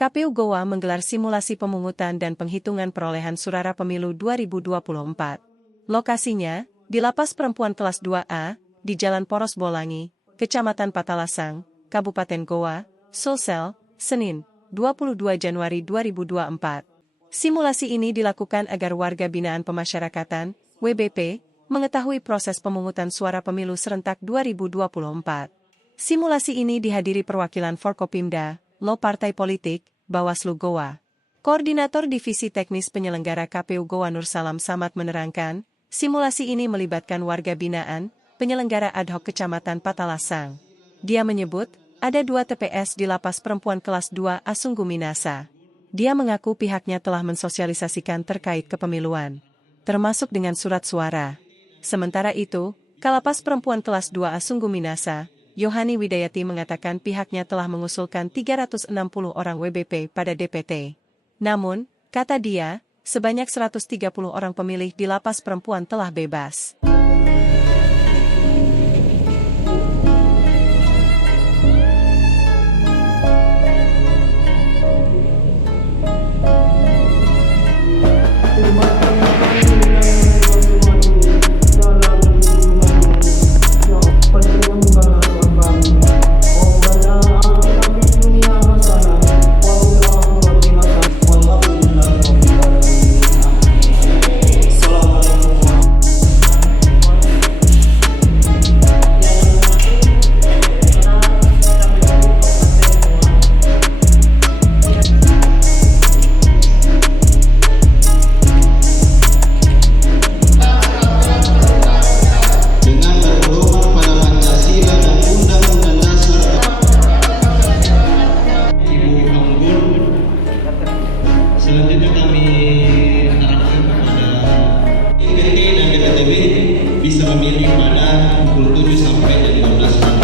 KPU Goa menggelar simulasi pemungutan dan penghitungan perolehan suara pemilu 2024. Lokasinya, di Lapas Perempuan Kelas 2A, di Jalan Poros Bolangi, Kecamatan Patalasang, Kabupaten Goa, Sulsel, Senin, 22 Januari 2024. Simulasi ini dilakukan agar warga binaan pemasyarakatan, WBP, mengetahui proses pemungutan suara pemilu serentak 2024. Simulasi ini dihadiri perwakilan Forkopimda, Lo Partai Politik, Bawaslu Goa. Koordinator Divisi Teknis Penyelenggara KPU Goa Nursalam Samad menerangkan, simulasi ini melibatkan warga binaan, penyelenggara ad hoc Kecamatan Patalasang. Dia menyebut, ada 2 TPS di Lapas Perempuan Kelas 2A Sungguh Minasa. Dia mengaku pihaknya telah mensosialisasikan terkait kepemiluan, termasuk dengan surat suara. Sementara itu, Kalapas Perempuan Kelas 2A Sungguh Minasa, Yohani Widayati mengatakan pihaknya telah mengusulkan 360 orang WBP pada DPT. Namun, kata dia, sebanyak 130 orang pemilih di Lapas Perempuan telah bebas. Selanjutnya kami harapkan kepada DPT dan DPTB bisa memilih pada pukul 7 sampai jam 15 malam.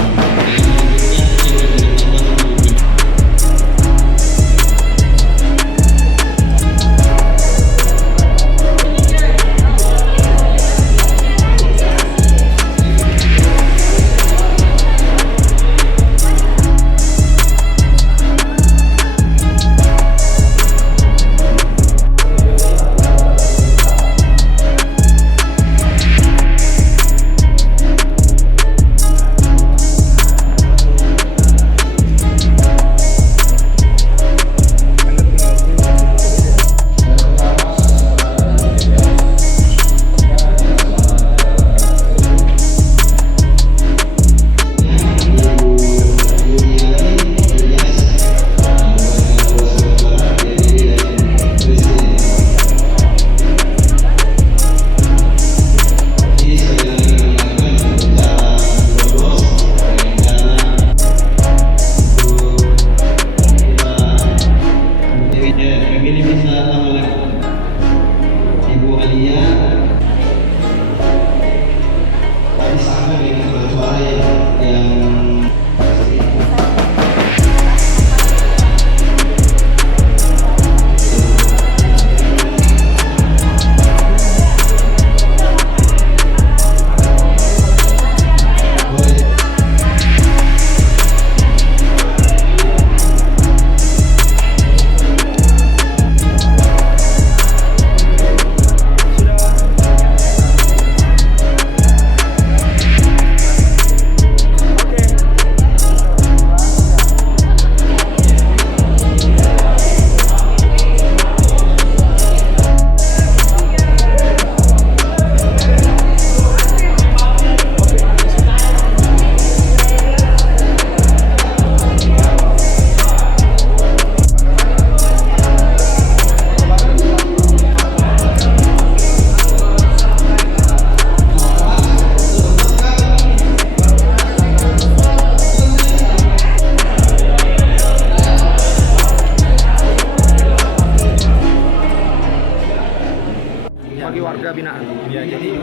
Bagi warga binaan. Ya, jadi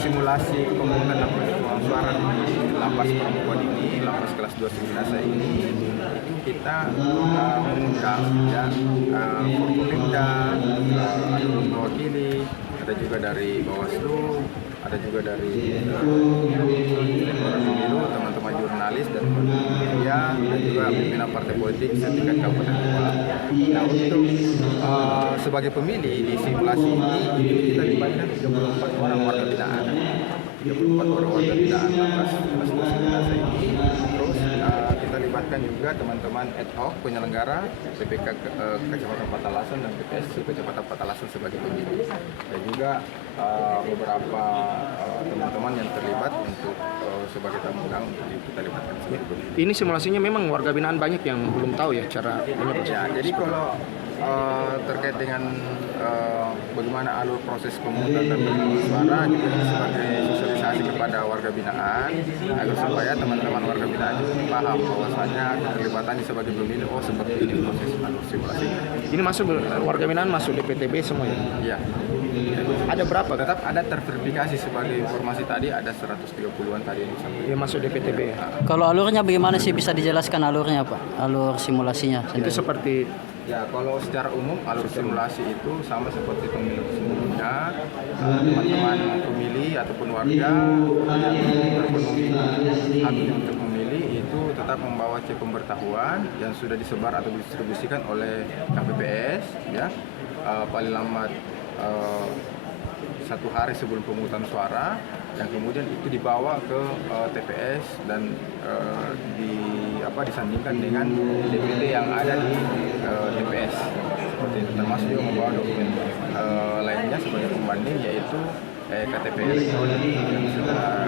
simulasi pemungutan suara di Lapas Perempuan ini, Lapas kelas 2 Minasa ini, kita mengundang ya Forkopimda, ada mewakili, ada juga dari Bawaslu, ada juga dari pemilu, teman-teman jurnalis dari media, dan juga pimpinan partai politik setingkat kabupaten kota. Nah, untuk sebagai pemilih di simulasi ini kita libatkan 34 orang warga binaan. 34 orang warga binaan atas ini. Terus kita libatkan juga teman-teman ad hoc penyelenggara PPK Kecamatan Patalasan dan PPSU Kecamatan Patalasan sebagai pemilih, dan juga beberapa teman-teman yang terlibat untuk sebagai tamu undangan kita libatkan sebagai pemilih. Ini simulasinya memang warga binaan banyak yang belum tahu ya cara ini. Ya, jadi kalau terkait dengan bagaimana alur proses pemungutan dan penghitungan suara juga sebagai sosialisasi kepada warga binaan agar supaya teman-teman warga binaan paham bahwasanya keterlibatannya sebagai pemilih seperti ini proses alur simulasi. Ini masuk warga binaan masuk DPTB semua ya? Iya. Ada berapa? Tetap ada terverifikasi sebagai informasi tadi ada 130-an tadi yang disampaikan. Ya masuk DPTB ya. Kalau alurnya bagaimana sih, bisa dijelaskan alurnya Pak? Alur simulasinya. Itu seperti Ya, kalau secara umum alur simulasi itu sama seperti pemilu sebelumnya. Teman-teman pemilih ataupun warga yang berpenuhi haknya untuk memilih itu tetap membawa cek pemberitahuan yang sudah disebar atau didistribusikan oleh KPPS ya, paling lambat 1 hari sebelum pemungutan suara, yang kemudian itu dibawa ke TPS dan disandingkan dengan DPT yang ada di TPS seperti itu, termasuk juga membawa dokumen lainnya sebagai pembanding, yaitu KTP elektronik yang sudah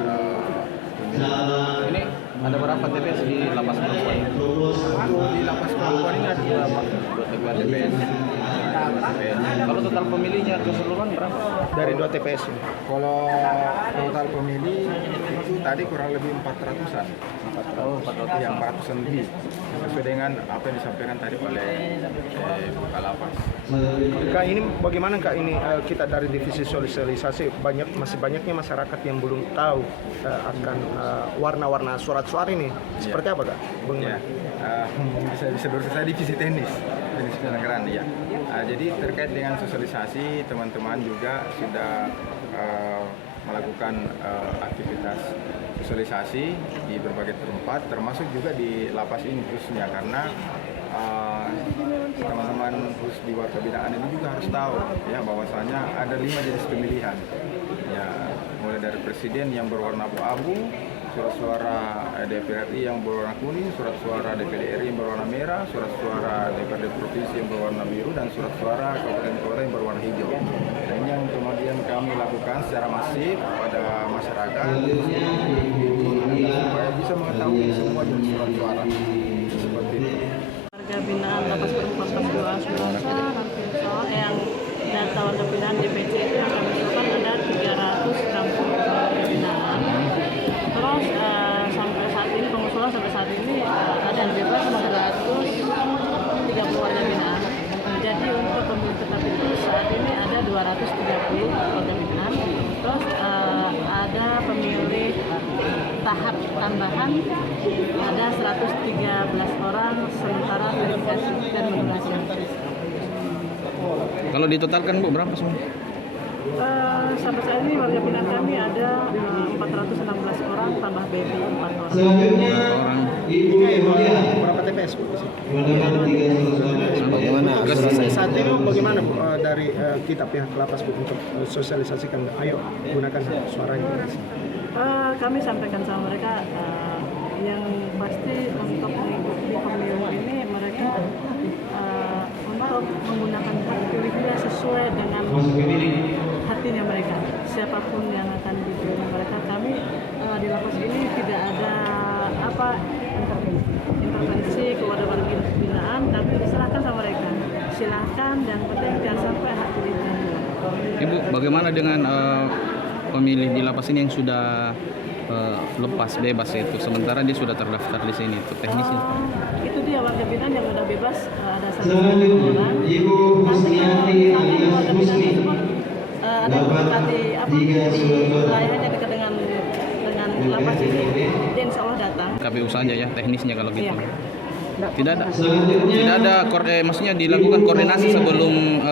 ini ada berapa TPS di lapas perempuan? di lapas perempuan ini ada berapa? 2 TPS. Kalau total pemilihnya keseluruhan berapa? Dari 2 TPS. Kalau total pemilih itu tadi kurang lebih 400-an. 400 yang 400-an lebih. Sesuai dengan apa yang disampaikan tadi oleh Bukalapas. Kak, ini bagaimana Kak, ini kita dari divisi sosialisasi masih banyaknya masyarakat yang belum tahu akan warna-warna surat suara ini. Seperti apa Kak? Ya, bisa berusaha saya divisi teknis penyelenggaraan ya. Jadi terkait dengan sosialisasi, teman-teman juga sudah melakukan aktivitas sosialisasi di berbagai tempat, termasuk juga di lapas ini khususnya, karena teman-teman khusus di warga binaan ini juga harus tahu ya bahwasanya ada 5 jenis pemilihan ya, mulai dari presiden yang berwarna abu-abu, surat suara DPR RI yang berwarna kuning, surat suara DPD RI yang berwarna merah, surat suara DPRD provinsi yang berwarna biru, dan surat suara kabupaten kota yang berwarna hijau. Dan ini yang kemudian kami lakukan secara masif pada masyarakat supaya bisa mengetahui semua jenis surat suara seperti itu. Warga binaan lapas perempuan kelas 2 Sulawesi yang data warga binaan DPC itu yang kami lakukan ada 360 warga binaan. Terus sampai saat ini pengusulan sampai saat ini ada yang bebas 430 warga binaan. Jadi untuk pemilih tetap itu saat ini ada 230 warga binaan. Terus ada pemilih tahap tambahan ada 113 orang, sementara verifikasi dan nominasi. Kalau ditotalkan Bu berapa semua? Sampai saat ini warga binaan kami ada 416 orang tambah BB 4 orang. Selanjutnya, Ibu Emilia. Berapa TPS Bu? Bagaimana? Saat ini bagaimana Bu dari kita pihak lapas Bu untuk sosialisasikan, ayo gunakan suaranya? Kami sampaikan sama mereka yang pasti untuk mengikuti pemilu ini mereka untuk menggunakan hak pilihnya sesuai dengan hatinya mereka. Siapapun yang akan dipilih mereka, kami di lapas ini tidak ada intervensi kepada warga binaan, tapi diserahkan sama mereka. Silahkan, dan penting jangan sampai hak pilihnya. Ibu, bagaimana dengan pemilih di lapas ini yang sudah lepas bebas itu, sementara dia sudah terdaftar di sini, itu teknisnya? Itu dia warga binaan yang sudah bebas, ada 1 Selanjutnya, orang. Ibu Husniati alias Husni. Ada di wilayahnya dekat dengan lapas ini, dia insya Allah datang. KPU saja ya teknisnya kalau gitu. Iya. Tidak ada. Tidak ada maksudnya dilakukan koordinasi sebelum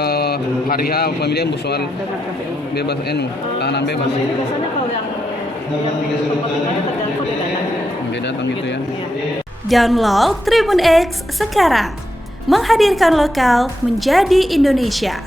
hari H pemilihan soal dengan KPU. bebas tahanan bebas. Biasanya kalau yang terdaftar Dia datang gitu ya. Download Tribun X sekarang. Menghadirkan lokal menjadi Indonesia.